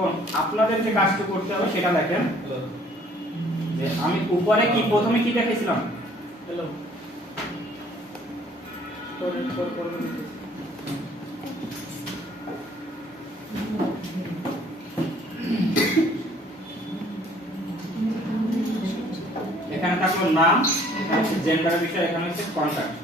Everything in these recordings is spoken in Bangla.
এখন আপনাদের যে কাজটা করতে হবে সেটা দেখেন যে আমি উপরে কি প্রথমে কি দেখাইছিলাম হ্যালো এখানে থাকলো নাম, এখানে হচ্ছে জেন্ডারের বিষয়, এখানে হচ্ছে কন্টাক্ট।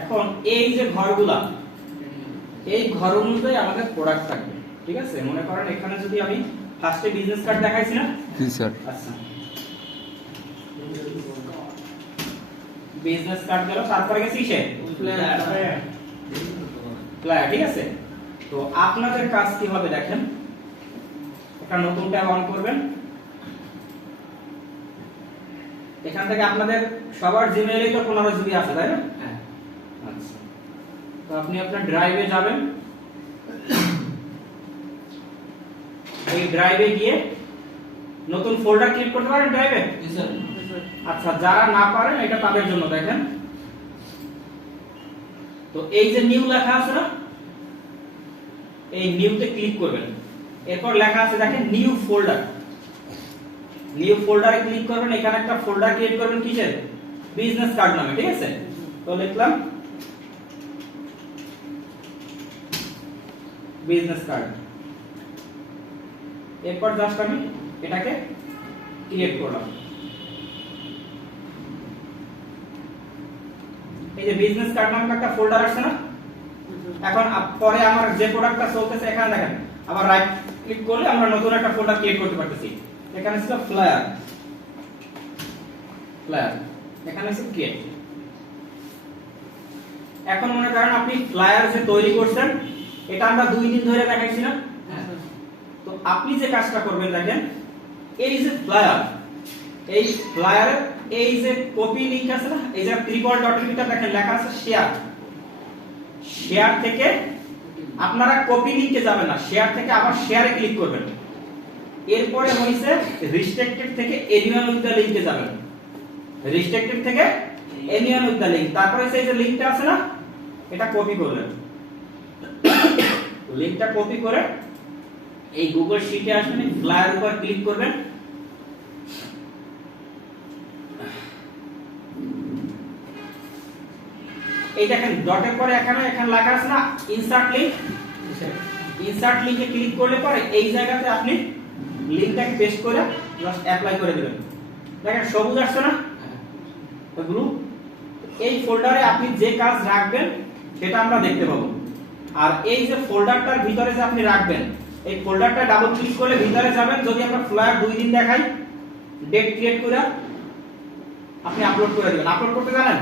এখন এই যে ঘরগুলা, এই ঘর অনুযায়ী আমাদের প্রোডাক্ট থাকবে, ঠিক আছে? মনে করেন এখানে যদি আমি ফার্স্টে বিজনেস কার্ড দেখাইছি না, জি স্যার। আচ্ছা বিজনেস কার্ড গেল, তারপরে গেছি কিসে ফ্লায়ার, ঠিক আছে? তো আপনাদের কাজ কি হবে দেখেন, একটা নতুন ট্যাব অন করবেন। এখান থেকে আপনাদের সবার জিমেইলে তো 15 জিবি আছে, তাই না? হ্যাঁ। আচ্ছা, তো আপনি আপনার ড্রাইভে যাবেন, এই ড্রাইভে গিয়ে নতুন ফোল্ডার ক্রিয়েট করতে পারেন ড্রাইভে। জি স্যার। আচ্ছা, যারা না পারেন এটা তাদের জন্য দেখেন, তো এই যে নিউ লেখা আছে না, এই নিউতে ক্লিক করবেন। এরপর লেখা আছে দেখেন নিউ ফোল্ডার, নিউ ফোল্ডারে ক্লিক করবেন। এখানে একটা ফোল্ডার ক্রিয়েট করবেন কিসের? বিজনেস কার্ড নামে, ঠিক আছে? তো লিখলাম বিজনেস কার্ড। এরপর জাস্ট আমি এটাকে ক্রিয়েট করলাম। এই যে বিজনেস কার্ড নামে একটা ফোল্ডার আছে না, এখন পরে আমার যে প্রোডাক্টটা চলতেছে এখানে দেখেন, আবার রাইট ক্লিক করলে আমরা নতুন একটা ফোল্ডার ক্রিয়েট করতে পারতেছি। এখানে ছিল ফ্লায়ার, ফ্লায়ার, এখানে আছে ক্রিয়েট। এখন মনে করেন আপনি ফ্লায়ার যে তৈরি করছেন, এটা আমরা 2 দিন ধরে দেখাইছি না? তো আপনি যে কাজটা করবেন দেখেন, এই যে ফ্লায়ার, এই ফ্লায়ারের এই যে কপি লিংক আছে না, এই যে ট্রিপল ডটের ভিতর দেখেন লেখা আছে শেয়ার। শেয়ার থেকে আপনারা কপি লিংকে যাবেন না, শেয়ার থেকে আবার শেয়ারে ক্লিক করবেন। এরপরে হইছে রিস্ট্রিক্টেড থেকে এনিওয়ান উইথ দ্য লিংকে যাবেন, রিস্ট্রিক্টেড থেকে এনিওয়ান উইথ দ্য লিংক। তারপরে এই যে লিংকটা আছে না, এটা কপি করলেন। লিংকটা কপি করে এই গুগল শিটে আসবেন, এই ফ্লায়ার উপর ক্লিক করবেন। এই দেখেন ডটের পরে এখানে লেখা আছে না ইনসার্ট লিংক, ইনসার্ট লিংকে ক্লিক করলে পরে এই জায়গাতে আপনি লিংকটাকে পেস্ট করে জাস্ট অ্যাপ্লাই করে দিবেন। দেখেন সবুজ আসছে না গ্রুপ। এই ফোল্ডারে আপনি যে কাজ রাখবেন সেটা আমরা দেখতে পাবো। আর এই যে ফোল্ডারটার ভিতরে যে আপনি রাখবেন, এই ফোল্ডারটা ডাবল ক্লিক করলে ভিতরে যাবেন। যদি আমরা ফ্লায়ার 2 দিন দেখাই, ডেট ক্রিয়েট করে আপনি আপলোড করে দিবেন। আপলোড করতে জানেন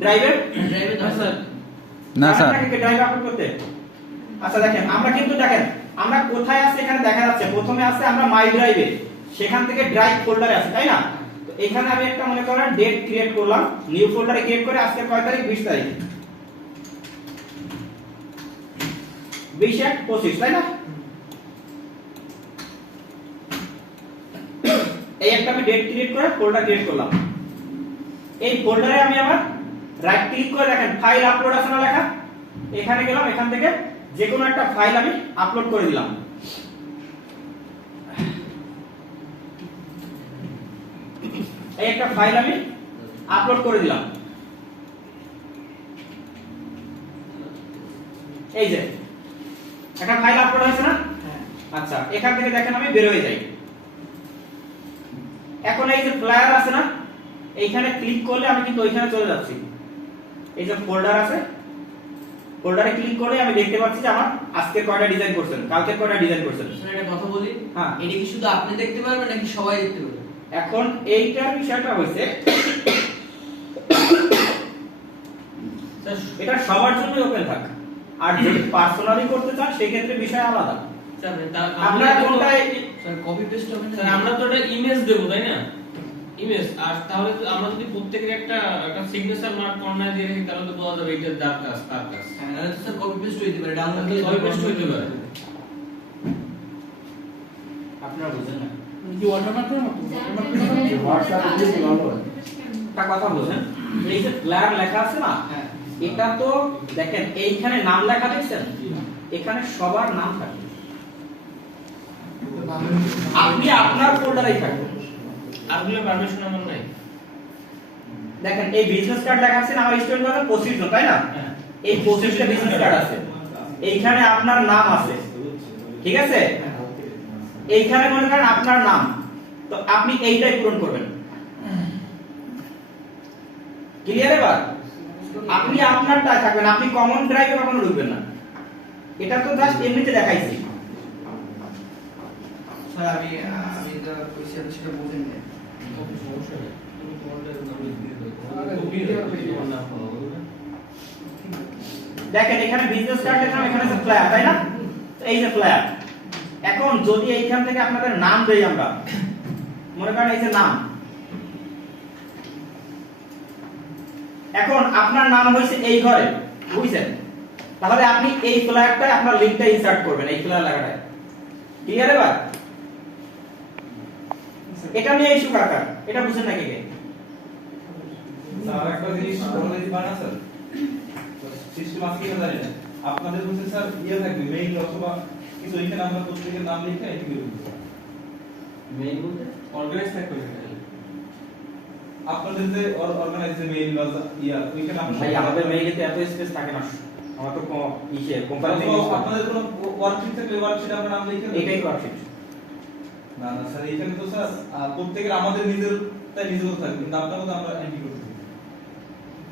ড্রাইভে? ড্রাইভে না স্যার। না স্যার। আপনাকে ড্রাইভ আপলোড করতে? আচ্ছা দেখেন, আমরা কিন্তু দেখেন আমরা কোথায় আছে এখানে দেখা যাচ্ছে। প্রথমে আছে আমরা মাই ড্রাইভে, সেখান থেকে ড্রাইভ ফোল্ডারে আছে, তাই না? তো এখানে আমি একটা মনে করেন ডেট ক্রিয়েট করলাম, নিউ ফোল্ডারে ক্রিয়েট করে আজকে কয় তারিখ? 20 তারিখ, 20/1/25, তাই না? এই একটা আমি ডেট ক্রিয়েট করে ফোল্ডার ক্রিয়েট করলাম। এই ফোল্ডারে আমি আবার রাইট ক্লিক করে দেখেন ফাইল আপলোড আছে না লেখা, এখানে গেলাম, এখান থেকে যে কোনো একটা ফাইল আমি আপলোড করে দিলাম। এই একটা ফাইল আমি আপলোড করে দিলাম। এই যে একটা ফাইল আপলোড হয়েছে না? আচ্ছা, এখান থেকে দেখেন আমি বের হয়ে যাই। এখন এই যে ফ্লায়ার আছে না, এইখানে ক্লিক করলে আমি কিন্তু ওইখানে চলে যাচ্ছি। এই যে ফোল্ডার আছে, ফোল্ডারে ক্লিক করলে আমি দেখতে পাচ্ছি যে আমার আজকে কয়টা ডিজাইন করছেন, কালকে কয়টা ডিজাইন করছেন। স্যার একটা কথা বলি, হ্যাঁ, এটা কি শুধু আপনি দেখতে পারবেন নাকি সবাই দেখতে পারবে? এখন এইটার বিষয়টা হইছে এটা সবার জন্য ওপেন থাকে। আর যদি পার্সোনালি করতে চান সেই ক্ষেত্রে বিষয় আলাদা। স্যার আমরা কোনটা স্যার কপি পেস্ট হবে না? স্যার আমরা তো এটা ইমেজ দেব, তাই না? ইমেজ। আর তাহলে তো আমরা যদি প্রত্যেকের একটা সিগনেচার মার্ক কর্নার দিয়ে রাখি, তাহলে তো বোঝা যাবে এটা যার কাজ, তার কাজ। হ্যাঁ, নাহলে তো স্যার কপি পেস্ট হইতে পারে, ডাউনলোড কপি পেস্ট হইতে পারে। আপনারা বুঝেন না? কি ওয়াটারমার্কের মতো একটা কথা বলছেন, এই যে ফ্লায়ার লেখা আছে না, হ্যাঁ এটা তো দেখেন এইখানে নাম লেখা দেখছেন, এখানে সবার নাম থাকে, আপনি আপনার ফোল্ডারেই থাকবেন। আরগুলো পারমিশন আমার নাই। দেখেন এই বিজনেস কার্ড লেখা আছে না, আমার স্টুডেন্ট মানে 25 জন, তাই না? হ্যাঁ। এই 25টা বিজনেস কার্ড আছে, এইখানে আপনার নাম আছে, ঠিক আছে? এইখানে মনে করেন আপনার নাম, তো আপনি এইটাই পূরণ করবেন। ক্লিয়ার? এবার আপনি আপনারটাই থাকবেন, আপনি কমন ড্রাইভে কখনো ঢুকবেন না। এটা তো জাস্ট এমনিতে দেখাইছি। স্যার আমি তো কইছি আপনি সেটা বুঝেন না। সমস্যা নেই, তুমি তোমারটা নাম লিখে দিও। তোমার নাম হবে না। দেখেন এখানে বিজনেস কার্ড লেখা, এখানে আছে ফ্লায়ার, তাই না? তো এই যে ফ্লায়ার, এখন যদি এইখান থেকে আপনাদের নাম দেই আমরা, মনে করেন এই যে নাম, এখন আপনার নাম হইছে এই ঘরে, বুঝছেন? তাহলে আপনি এই ফ্লায়ারটায় আপনার লিংকটা ইনসার্ট করবেন, এই ফ্লায়ার লাগাটায়। ক্লিয়ার? এবার এটা নিয়ে ইস্যু কাকা, এটা বুঝেন না কে কে? স্যার একটা জিনিস বলে দিই না স্যার, সিস্টেম আজকে না জানি না আপনাদের বলতে স্যার ইয়ে থাকবে মেইল অথবা কিছু এখানে আমরা প্রত্যেকের নাম লিখে এটি করে দিই স্যার। মেইল বলতে অর্গানাইজ থাকবে না। আপনাদের যে অর্গানাইজ মেইল বা ইয়া ওইখানে আমরা ভাই আমাদের মেইলে তো এত স্পেস থাকে না, আমার তো ইসে কোম্পানি থেকে use করি। আপনাদের কোনো ওয়ার্কশিট থাকলে ওয়ার্কশিট আমরা নাম লিখে দিই। এটাই ওয়ার্কশিট। না না স্যার এখানে তো স্যার প্রত্যেকের আমাদের নিজের তাই নিজেরও থাকবে, কিন্তু আপনাকে তো আমরা এন্ট্রি করতে দিই।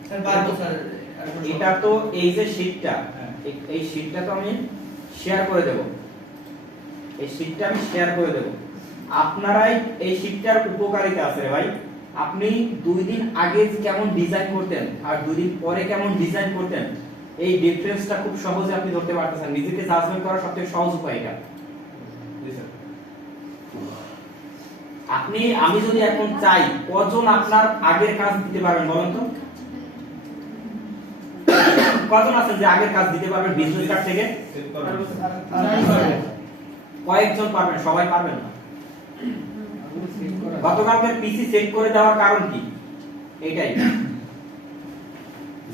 স্যার পারবো স্যার। এটা তো এই যে শীটটা, হ্যাঁ। এই শীটটা তো আমি শেয়ার করে দেব, এই শীটটা আমি শেয়ার করে দেব। আপনারাই এই শীটটার উপকারিতা আছে রে ভাই। আপনি 2 দিন আগে কেমন ডিজাইন করতেন আর 2 দিন পরে কেমন ডিজাইন করতেন, এই ডিফারেন্সটা খুব সহজে আপনি ধরতে পারতেছেন। নিজেকে জাজমেন্ট করার সবথেকে সহজ উপায় এটা। জি স্যার। আমি যদি এখন চাই, কজন আপনার আগের কাজ দিতে পারবেন বলেন তো? কজন আছেন যে আগের কাজ দিতে পারবেন বিজনেস কার্ড থেকে? সেভ করবেন। কয়েকজন পারবেন, সবাই পারবেন না। গতকালকের পিসি চেক করে দেওয়ার কারণ কি? এইটাই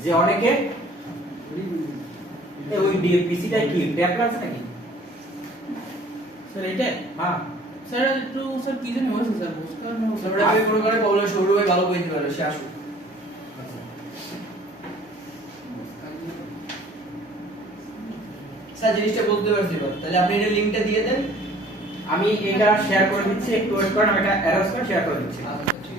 যে অনেকে ওই পিসিটাই কি ট্যাবলেট নাকি স্যার এটা হ্যাঁ স্যার একটু স্যার কি জানি হয়েছে স্যার বুঝতে না স্যার আমি মনে করে বলে সৌরভ ভাই ভালো কইতে পারে, সে আসুক। স্যার জিনিসটা বলতে পারছি এবার। তাহলে আপনি এটা লিংকটা দিয়ে দেন। আমি এটা শেয়ার করে দিচ্ছি, একটু ওয়েট করেন, আমি এটা অ্যারোস করে শেয়ার করে দিচ্ছি। আচ্ছা ঠিক আছে।